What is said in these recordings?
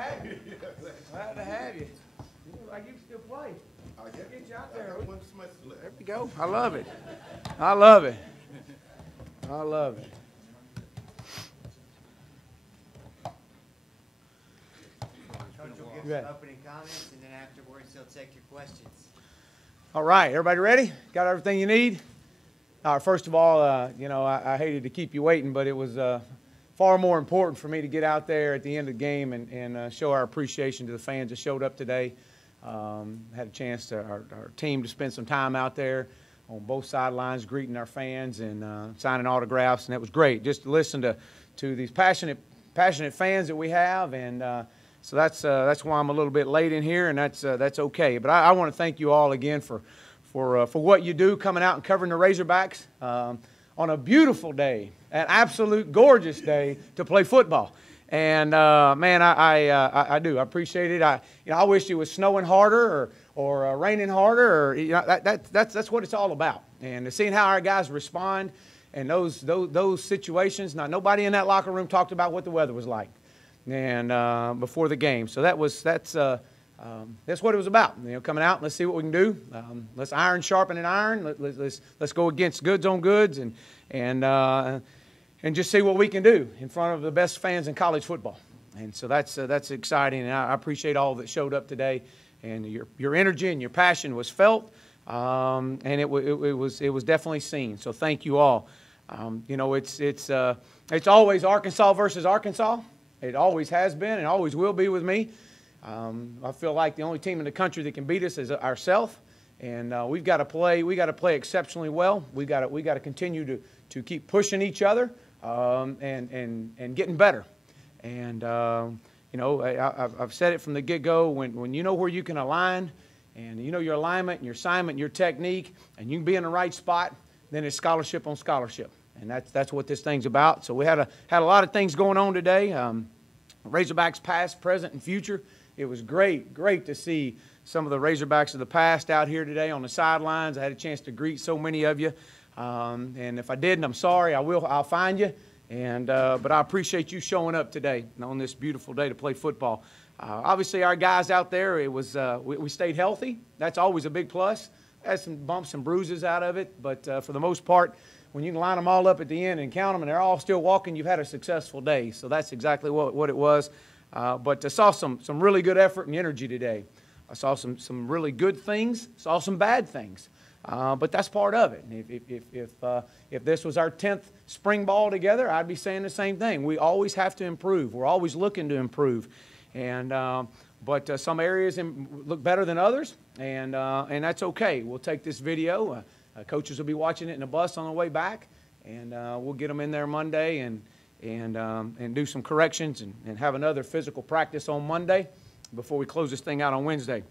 have you. Glad to have you. You look like you can still play. Let's get you out there. There we go. I love it. I love it. I love it. Coach will give some opening comments, and then afterwards he'll take your questions. All right, everybody ready? Got everything you need? First of all, I hated to keep you waiting, but it was far more important for me to get out there at the end of the game and show our appreciation to the fans that showed up today. Had a chance to our team to spend some time out there on both sidelines greeting our fans and signing autographs, and that was great. Just to listen to these passionate fans that we have, and so that's why I'm a little bit late in here, and that's okay. But I want to thank you all again for what you do, coming out and covering the Razorbacks on a beautiful day, an absolute gorgeous day to play football. And man, I do. I appreciate it. I wish it was snowing harder or raining harder, or that's what it's all about. And seeing how our guys respond and those situations. Now, nobody in that locker room talked about what the weather was like, and before the game. So that's what it was about. Coming out. Let's see what we can do. Let's iron sharpen an iron. Let's go against goods on goods and just see what we can do in front of the best fans in college football. And so that's exciting, and I appreciate all that showed up today, and your energy and your passion was felt, and it was definitely seen. So thank you all. It's always Arkansas versus Arkansas. It always has been and always will be with me. I feel like the only team in the country that can beat us is ourselves, and we've got to play. We got to play exceptionally well. We got to continue to keep pushing each other and getting better. And I've said it from the get-go. When you know where you can align, and you know your alignment and your assignment and your technique, and you can be in the right spot, then it's scholarship on scholarship, and that's what this thing's about. So we had a lot of things going on today. Razorbacks past, present, and future. It was great to see some of the Razorbacks of the past out here today on the sidelines. I had a chance to greet so many of you, and if I didn't, I'm sorry. I'll find you. But I appreciate you showing up today on this beautiful day to play football. Obviously, our guys out there, we stayed healthy. That's always a big plus. Had some bumps and bruises out of it, but for the most part, when you can line them all up at the end and count them and they're all still walking, you've had a successful day. So that's exactly what it was. But I saw some really good effort and energy today. I saw some really good things, saw some bad things. But that's part of it. If this was our 10th spring ball together, I'd be saying the same thing. We always have to improve. We're always looking to improve. But some areas look better than others, and that's okay. We'll take this video. Coaches will be watching it in the bus on the way back, and we'll get them in there Monday and do some corrections and have another physical practice on Monday before we close this thing out on Wednesday.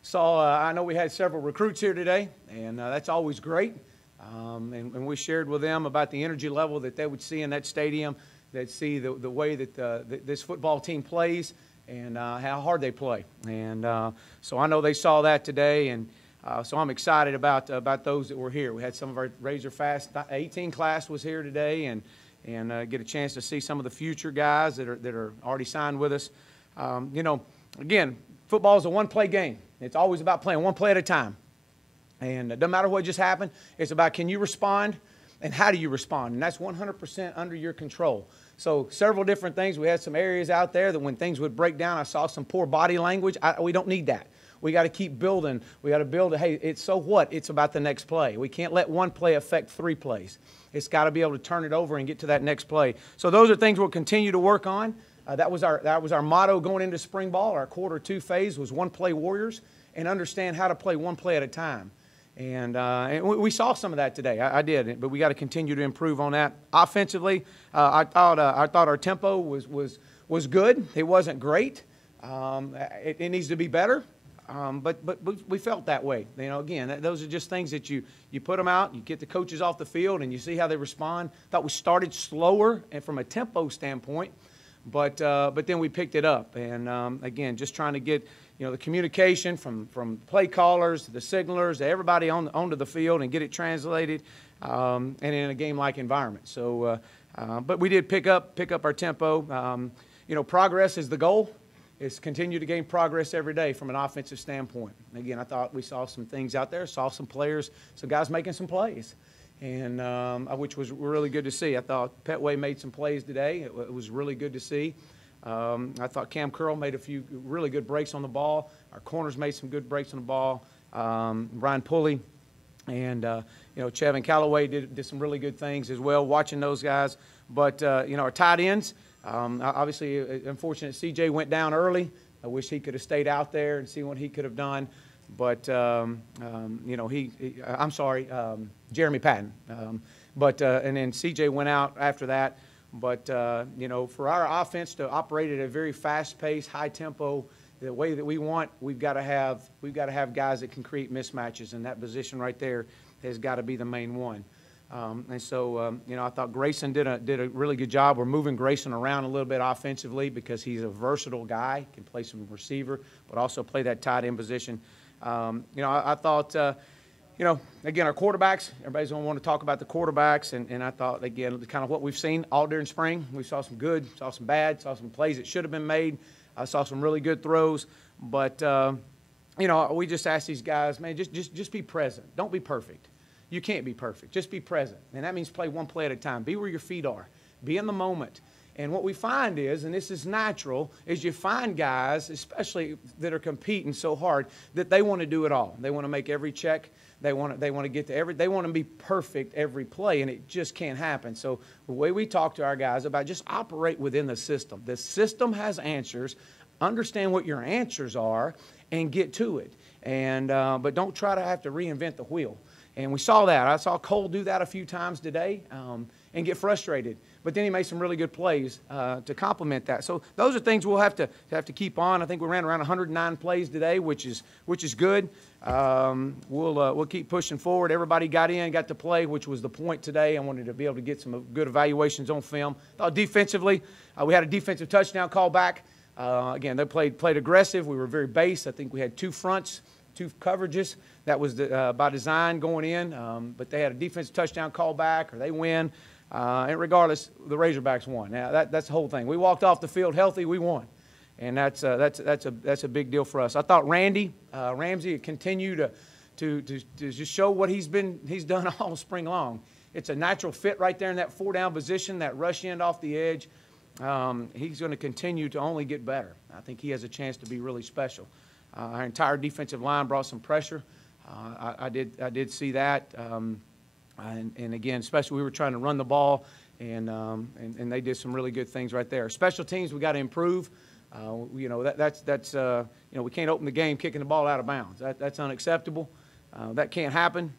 So I know we had several recruits here today, and that's always great. And we shared with them about the energy level that they would see in that stadium. They'd see the way that this football team plays and how hard they play. And so I know they saw that today, and so I'm excited about those that were here. We had some of our Razor Fast 18 class was here today, and get a chance to see some of the future guys that are already signed with us. Again, football is a one-play game. It's always about playing one play at a time. And it doesn't matter what just happened. It's about can you respond and how do you respond. And that's 100% under your control. So several different things. We had some areas out there that when things would break down, I saw some poor body language. We don't need that. We got to keep building. We got to build it. Hey, it's so what? It's about the next play. We can't let one play affect 3 plays. It's got to be able to turn it over and get to that next play. So those are things we'll continue to work on. That was our motto going into spring ball. Our quarter 2 phase was one play warriors and understand how to play one play at a time. And we saw some of that today. I did, but we got to continue to improve on that. Offensively, I thought our tempo was good. It wasn't great. It needs to be better. But we felt that way. Again, those are just things that you put them out, you get the coaches off the field, and you see how they respond. Thought we started slower and from a tempo standpoint, but then we picked it up. And again, just trying to get the communication from play callers to the signalers to everybody onto the field and get it translated, and in a game-like environment. So, but we did pick up our tempo. progress is the goal. It's continue to gain progress every day from an offensive standpoint. Again, I thought we saw some things out there, saw some players, some guys making some plays, and which was really good to see. I thought Petway made some plays today. It was really good to see. I thought Cam Curl made a few really good breaks on the ball. Our corners made some good breaks on the ball. Brian Pulley and Chevin Callaway did some really good things as well, watching those guys. But our tight ends, obviously, unfortunate CJ went down early. I wish he could have stayed out there and see what he could have done. But I'm sorry, Jeremy Patton. And then CJ went out after that. But for our offense to operate at a very fast-paced, high-tempo, the way that we want, we've got to have guys that can create mismatches, and that position right there has got to be the main one. I thought Grayson did a really good job. We're moving Grayson around a little bit offensively because he's a versatile guy, can play some receiver, but also play that tight end position. I thought, again, our quarterbacks, everybody's going to want to talk about the quarterbacks, and I thought, again, kind of what we've seen all during spring. We saw some good, saw some bad, saw some plays that should have been made. I saw some really good throws, but, we just asked these guys, man, just be present. Don't be perfect. You can't be perfect. Just be present, and that means play one play at a time. Be where your feet are. Be in the moment. And what we find is, and this is natural, is you find guys, especially that are competing so hard, that they want to do it all. They want to make every check. They want to get to they want to be perfect every play, and it just can't happen. So the way we talk to our guys about just operate within the system. The system has answers. Understand what your answers are and get to it. And but don't try to have to reinvent the wheel. And we saw that. I saw Cole do that a few times today and get frustrated. But then he made some really good plays to complement that. So those are things we'll have to keep on. I think we ran around 109 plays today, which is good. We'll keep pushing forward. Everybody got to play, which was the point today. I wanted to be able to get some good evaluations on film. Defensively, we had a defensive touchdown call back. Again, they played aggressive. We were very base. I think we had two fronts, two coverages. That was by design going in, but they had a defensive touchdown call back, or they win. And regardless, the Razorbacks won. Now that's the whole thing. We walked off the field healthy. We won, and that's a big deal for us. I thought Randy Ramsey continued to just show what he's done all spring long. It's a natural fit right there in that 4-down position, that rush end off the edge. He's going to continue to only get better. I think he has a chance to be really special. Our entire defensive line brought some pressure. I did see that, and again, especially we were trying to run the ball, and they did some really good things right there. Special teams, we got to improve. We can't open the game kicking the ball out of bounds. That's unacceptable. That can't happen.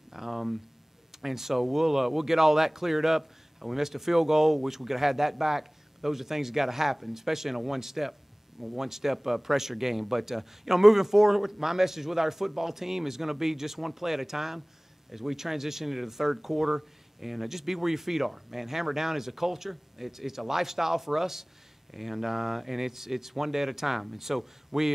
And so we'll get all that cleared up. We missed a field goal, which we could have had that back. Those are things that got to happen, especially in a one-step pressure game. But, moving forward, my message with our football team is going to be just one play at a time as we transition into the third quarter, and just be where your feet are. Man, Hammer Down is a culture. It's a lifestyle for us, and it's one day at a time. And so we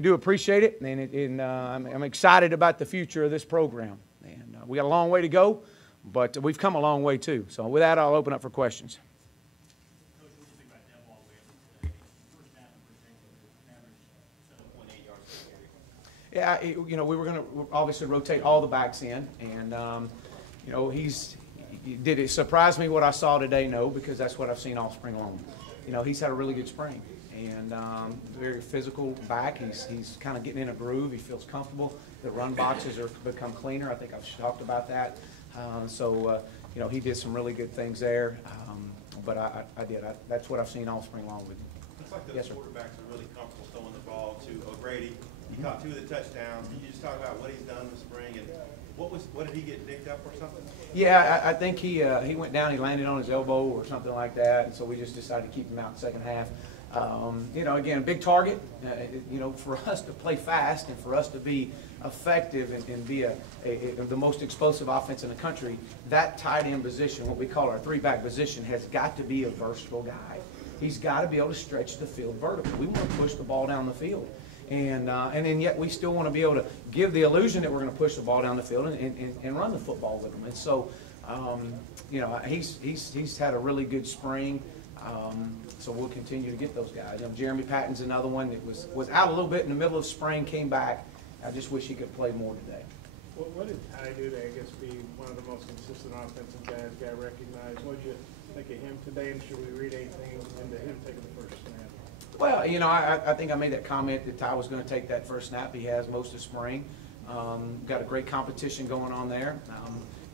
do appreciate it, and I'm excited about the future of this program. And we got a long way to go, but we've come a long way too. So with that, I'll open up for questions. Yeah, we were going to obviously rotate all the backs in, and did it surprise me what I saw today? No, because that's what I've seen all spring long. He's had a really good spring, and very physical back. He's kind of getting in a groove. He feels comfortable. The run boxes are become cleaner. I think I've talked about that. He did some really good things there. But I did. That's what I've seen all spring long with him. Looks like those quarterbacks are really comfortable throwing the ball to O'Grady. He caught 2 of the touchdowns. Can you just talk about what he's done this spring and what did he get nicked up or something? Yeah, I think he went down. He landed on his elbow or something like that, and so we just decided to keep him out in the second half. Again, big target. For us to play fast and for us to be effective and be the most explosive offense in the country, that tight end position, what we call our 3-back position, has got to be a versatile guy. He's got to be able to stretch the field vertically. We want to push the ball down the field. And then yet we still want to be able to give the illusion that we're going to push the ball down the field and run the football with them. And so, he's had a really good spring. So we'll continue to get those guys. You know, Jeremy Patton's another one that was out a little bit in the middle of spring, came back. I just wish he could play more today. What did Ty do to, I guess, be one of the most consistent offensive guys, got recognized? What did you think of him today, and should we read anything into him taking the first snap? Well, you know, I think I made that comment that Ty was going to take that first snap. He has most of spring. Got a great competition going on there.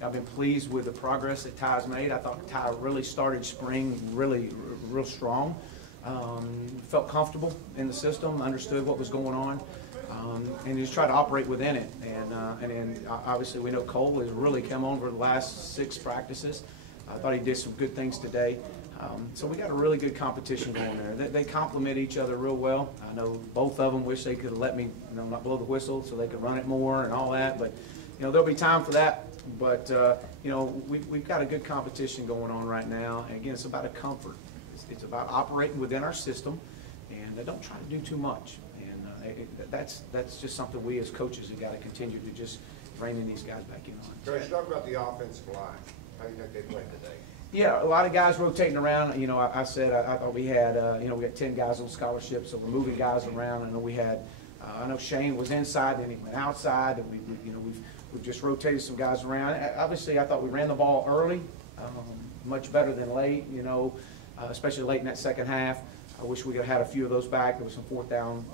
I've been pleased with the progress that Ty's made. I thought Ty really started spring real strong. Felt comfortable in the system, understood what was going on, and just tried to operate within it. And then obviously we know Cole has really come on for the last 6 practices. I thought he did some good things today. So we got a really good competition going there. They complement each other real well. I know both of them wish they could have let me, you know, not blow the whistle so they could run it more and all that. But you know, there'll be time for that. But you know, we've got a good competition going on right now. And again, it's about a comfort. It's about operating within our system, and don't try to do too much. And that's just something we as coaches have got to continue to just reining these guys back in on. Coach, talk about the offensive line. How do you think they played today? Yeah, a lot of guys rotating around. You know, I said I thought we had, you know, we got 10 guys on scholarship, so we're moving guys around. I know we had, I know Shane was inside, then he went outside, and we've just rotated some guys around. Obviously, I thought we ran the ball early, much better than late. You know, especially late in that second half. I wish we could have had a few of those back. There was some 4th down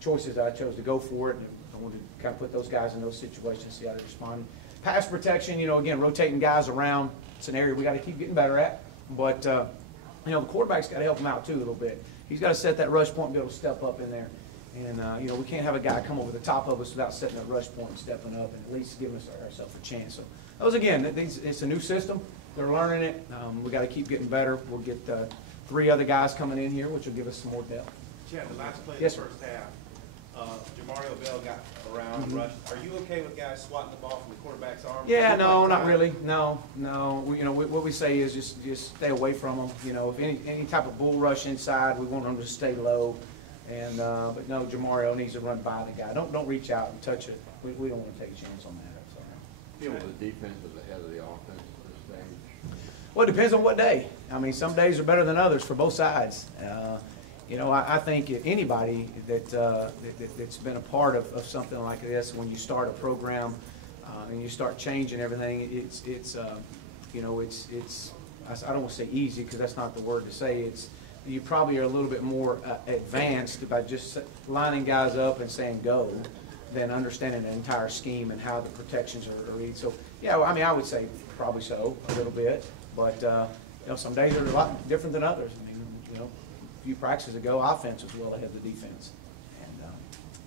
choices that I chose to go for it, and I wanted to kind of put those guys in those situations, see how they responded. Pass protection, you know, again, rotating guys around. It's an area we got to keep getting better at. But, you know, the quarterback's got to help him out, too, a little bit. He's got to set that rush point and be able to step up in there. And, you know, we can't have a guy come over the top of us without setting that rush point and stepping up and at least giving us ourselves a chance. So, those, again, it's a new system. They're learning it. We got to keep getting better. We'll get 3 other guys coming in here, which will give us some more depth. Chad, the last play of Yes, the sir. first half, Jamario Bell got around and rushed. Are you okay with guys swatting the ball from the quarterback's arm? Yeah, no, not really. No. You know, what we say is just stay away from them. You know, if any type of bull rush inside, we want them to stay low. And but no, Jamario needs to run by the guy. Don't reach out and touch it. We don't want to take a chance on that. So. Feel the defense is ahead of the offense at this stage. Well, it depends on what day. I mean, some days are better than others for both sides. You know, I think anybody that's been a part of something like this, when you start a program and you start changing everything, it's you know, it's I don't want to say easy because that's not the word to say. You probably are a little bit more advanced by just lining guys up and saying go than understanding the entire scheme and how the protections are read. So yeah, I mean, I would say probably so a little bit, but you know, some days are a lot different than others. I mean, you know, a few practices ago, offense was well ahead of the defense, and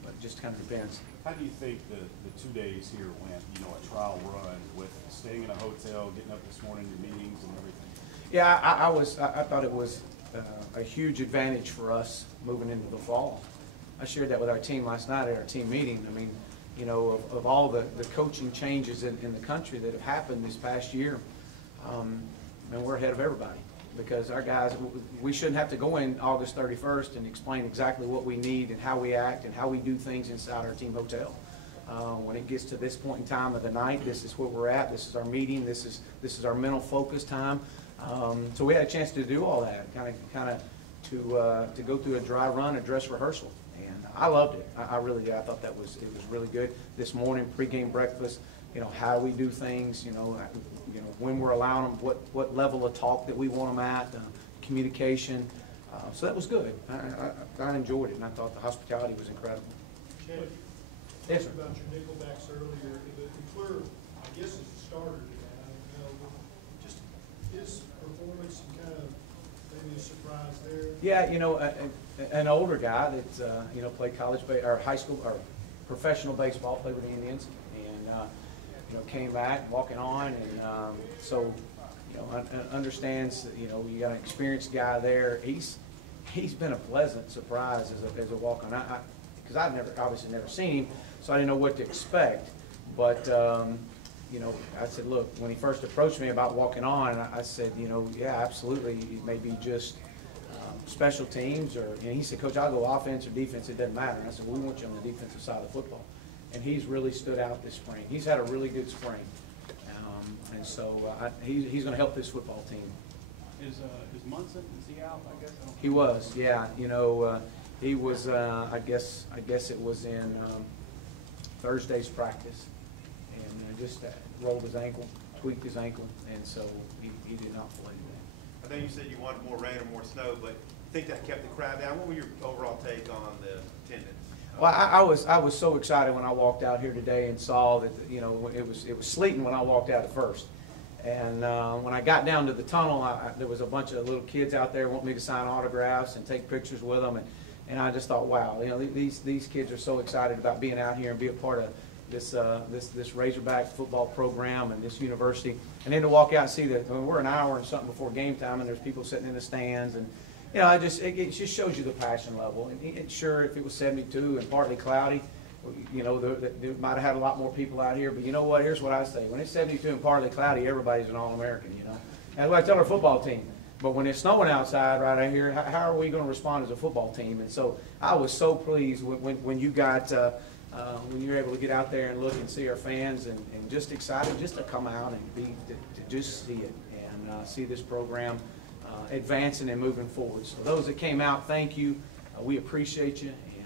but it just kind of depends. How do you think the 2 days here went, you know, a trial run with staying in a hotel, getting up this morning to meetings and everything? Yeah, I thought it was a huge advantage for us moving into the fall. I shared that with our team last night at our team meeting. I mean, you know, of all the coaching changes in the country that have happened this past year, and we're ahead of everybody. Because our guys, we shouldn't have to go in August 31st and explain exactly what we need and how we act and how we do things inside our team hotel. When it gets to this point in time of the night, this is where we're at. This is our meeting. This is our mental focus time. So we had a chance to do all that, kind of to go through a dry run, a dress rehearsal, and I loved it. I really did. I thought it was really good. This morning, pregame breakfast, you know, how we do things, you know, when we're allowing them, what level of talk that we want them at, communication. So that was good. I enjoyed it, and I thought the hospitality was incredible. Chad, Yes, sir. about your nickelbacks earlier, McClure, I guess, is the starter today. I don't know, just his performance and kind of maybe a surprise there. Yeah, you know, an older guy that you know, played college or high school or professional baseball, played with the Indians, and you know, came back walking on, and so you know, understands. You know, you got an experienced guy there. He's been a pleasant surprise as a walk on. Because I've obviously never seen him, so I didn't know what to expect. But you know, I said, look, when he first approached me about walking on, I said, you know, yeah, absolutely. It may be just special teams, or he said, Coach, I'll go offense or defense. It doesn't matter. And I said, well, we want you on the defensive side of football. And he's really stood out this spring. He's had a really good spring, and so he's going to help this football team. Is Munson, is he out, I guess? I don't He was, yeah. You know, he was, I guess it was in Thursday's practice. And just rolled his ankle, tweaked his ankle, and so he did not play today. I know you said you wanted more rain or more snow, but I think that kept the crowd down. What was your overall take on the attendance? Well, I was so excited when I walked out here today and saw that, you know, it was sleeting when I walked out at first. And when I got down to the tunnel, there was a bunch of little kids out there wanting me to sign autographs and take pictures with them. And I just thought, wow, you know, these kids are so excited about being out here and be a part of this Razorback football program and this university. And then to walk out and see that, I mean, we're an hour and something before game time, and there's people sitting in the stands. And, you know, it just shows you the passion level. And sure, if it was 72 and partly cloudy, you know, they might have had a lot more people out here. But you know what? Here's what I say. When it's 72 and partly cloudy, everybody's an All-American, you know. That's what I tell our football team. But when it's snowing outside right out here, how are we going to respond as a football team? And so I was so pleased when you got when you were able to get out there and look and see our fans, and just excited just to come out and to just see it and see this program advancing and moving forward. So those that came out, thank you. We appreciate you, and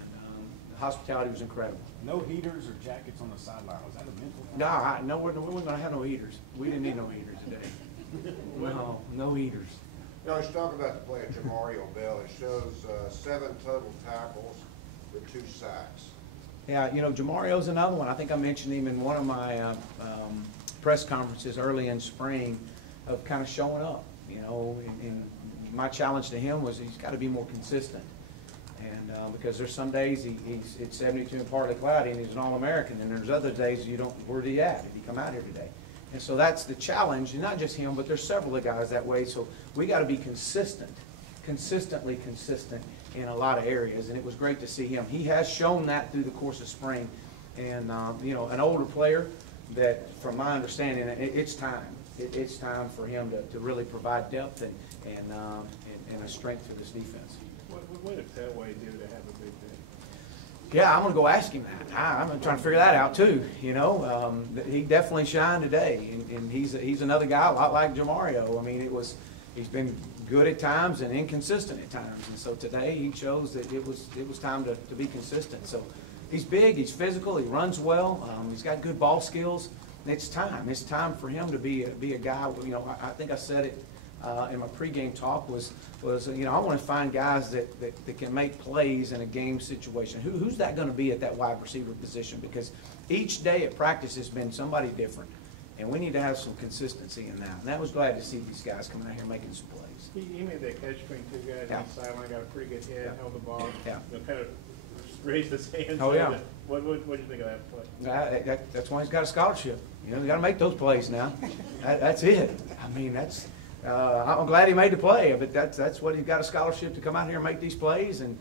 the hospitality was incredible. No heaters or jackets on the sideline. Was that a mental thing? No, we weren't going to have no heaters. We didn't need no heaters today. No heaters. You know, let's talk about the play of Jamario Bell. It shows 7 total tackles with 2 sacks. Yeah, you know, Jamario's another one. I think I mentioned him in one of my press conferences early in spring of kind of showing up. You know, and my challenge to him was he's got to be more consistent. And because there's some days it's 72 and partly cloudy and he's an All-American, and there's other days you don't, where'd he at if he come out here today? And so that's the challenge, and not just him, but there's several of guys that way. So we got to be consistently consistent in a lot of areas, and it was great to see him. He has shown that through the course of spring, and you know, an older player that, from my understanding, it's time. It's time for him to really provide depth and a strength to this defense. What did Petway do to have a big day? Yeah, I'm going to go ask him that. I'm trying to figure that out too. You know, he definitely shined today, and he's another guy a lot like Jamario. I mean, he's been good at times and inconsistent at times, and so today he shows that it was time to be consistent. So he's big, he's physical, he runs well, he's got good ball skills. It's time. It's time for him to be a guy. You know, I think I said it in my pregame talk was you know, I want to find guys that can make plays in a game situation. Who's that going to be at that wide receiver position? Because each day at practice has been somebody different, and we need to have some consistency in that. And I was glad to see these guys coming out here making some plays. He made that catch between 2 guys on the sideline, got a pretty good hit, held the ball, Yeah. you know, kind of raised his hands. Oh, yeah. What did you think of that play? That's why he's got a scholarship. You know, you got to make those plays now. That's it. I mean, I'm glad he made the play, but that's what he's got a scholarship to come out here and make these plays. And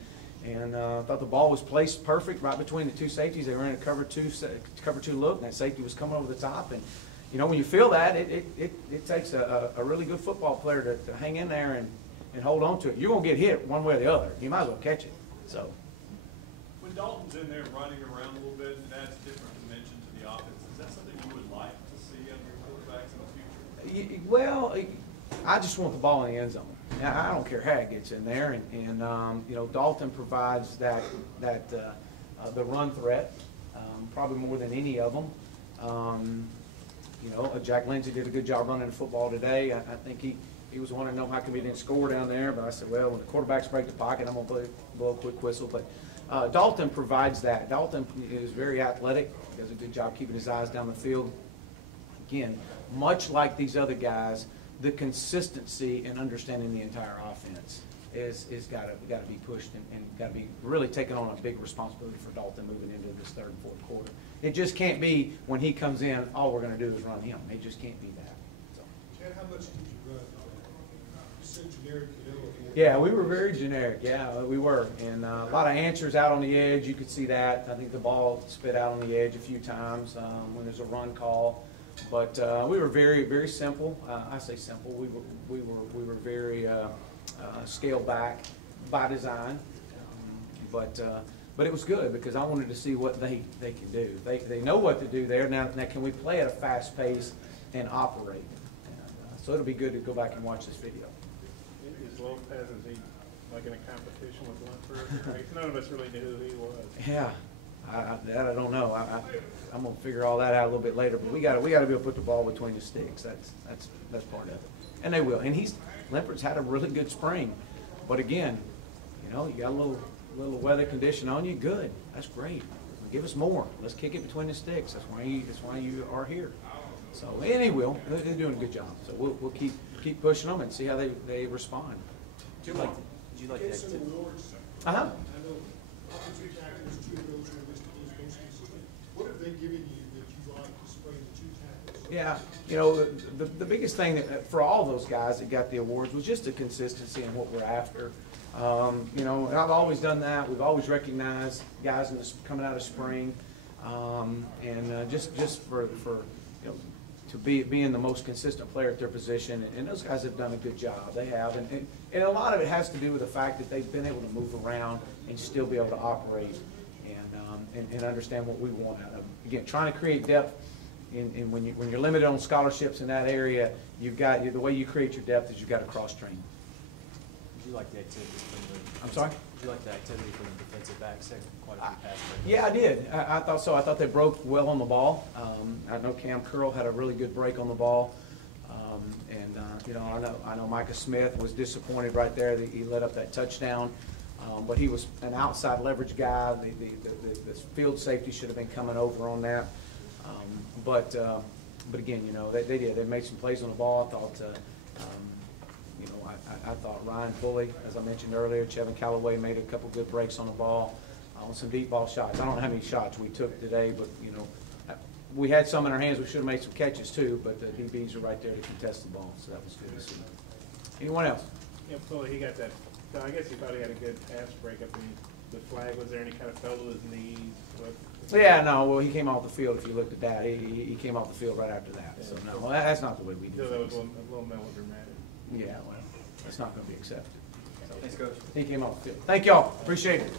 I thought the ball was placed perfect right between the 2 safeties. They were in a cover two look, and that safety was coming over the top. And you know, when you feel that, it takes a really good football player to hang in there and hold on to it. You're gonna get hit one way or the other. You might as well catch it. So. When Dalton's in there running around a little bit, and adds a different dimension to the offense, is that something you would like to see under your quarterbacks in the future? Well, I just want the ball in the end zone. I don't care how it gets in there, and you know, Dalton provides that the run threat probably more than any of them. You know, Jack Lindsey did a good job running the football today. I think he was wanting to know how come he didn't score down there, but I said, well, when the quarterbacks break the pocket, I'm going to blow a quick whistle. But Dalton provides that. Dalton is very athletic, does a good job keeping his eyes down the field. Again, much like these other guys, the consistency and understanding the entire offense is got to be pushed and got to be really taking on a big responsibility for Dalton moving into this 3rd and 4th quarter. It just can't be when he comes in, all we're going to do is run him. It just can't be that. So. Chad, how much did you run? You said generic. Yeah, we were very generic. Yeah, we were. And a lot of answers out on the edge. You could see that. I think the ball spit out on the edge a few times when there's a run call. But we were very, very simple. I say simple. We were very scaled back by design. But it was good because I wanted to see what they can do. They know what to do there. Now can we play at a fast pace and operate? So it'll be good to go back and watch this video. is Lopez, is he like in a competition with Limpert? Right? None of us really knew who he was. Yeah, that I don't know. I'm gonna figure all that out a little bit later, but we gotta be able to put the ball between the sticks. That's part of it. And they will. And Limpert's had a really good spring. But again, you know, you got a little weather condition on you, good. That's great. Give us more. Let's kick it between the sticks. That's why you are here. So, and they will. They're doing a good job. So we'll keep pushing them and see how they respond. Get some awards. Uh-huh. I know offensive tackles, two of those are listed as most consistent. What have they given you that you like to spray the two tackles? Yeah, you know, the biggest thing for all those guys that got the awards was just the consistency in what we're after. You know, and I've always done that. We've always recognized guys coming out of spring, and just for you know, to being the most consistent player at their position, and those guys have done a good job. They have, and a lot of it has to do with the fact that they've been able to move around and still be able to operate and understand what we want out of them. Again, trying to create depth. And when you're limited on scholarships in that area, the way you create your depth is you've got to cross train. Did you like the activity from the? I'm sorry? Did you like the activity from the defensive backs? Quite a few pass breaks. Yeah, I did. I thought so. I thought they broke well on the ball. I know Cam Curl had a really good break on the ball. You know, I know Micah Smith was disappointed right there that he let up that touchdown. But he was an outside leverage guy. The field safety should have been coming over on that. But again, you know, they did. They made some plays on the ball. I thought, you know, I thought Ryan Pulley, as I mentioned earlier, Chevin Callaway made a couple good breaks on the ball, on some deep ball shots. I don't know how many shots we took today, but, you know, we had some in our hands. We should have made some catches too, but the DBs are right there to contest the ball, so that was good to see. Anyone else? Yeah, Pulley, he got that. So I guess he thought he had a good pass breakup. The flag was there, and he kind of fell to his knees. Yeah, no. Well, he came off the field. If you looked at that, he came off the field right after that. So no, well, that's not the way we do So that was things. a little melodramatic. Yeah, well, that's not going to be accepted. So, Thanks, Coach. he came off the field. Thank y'all. Appreciate it.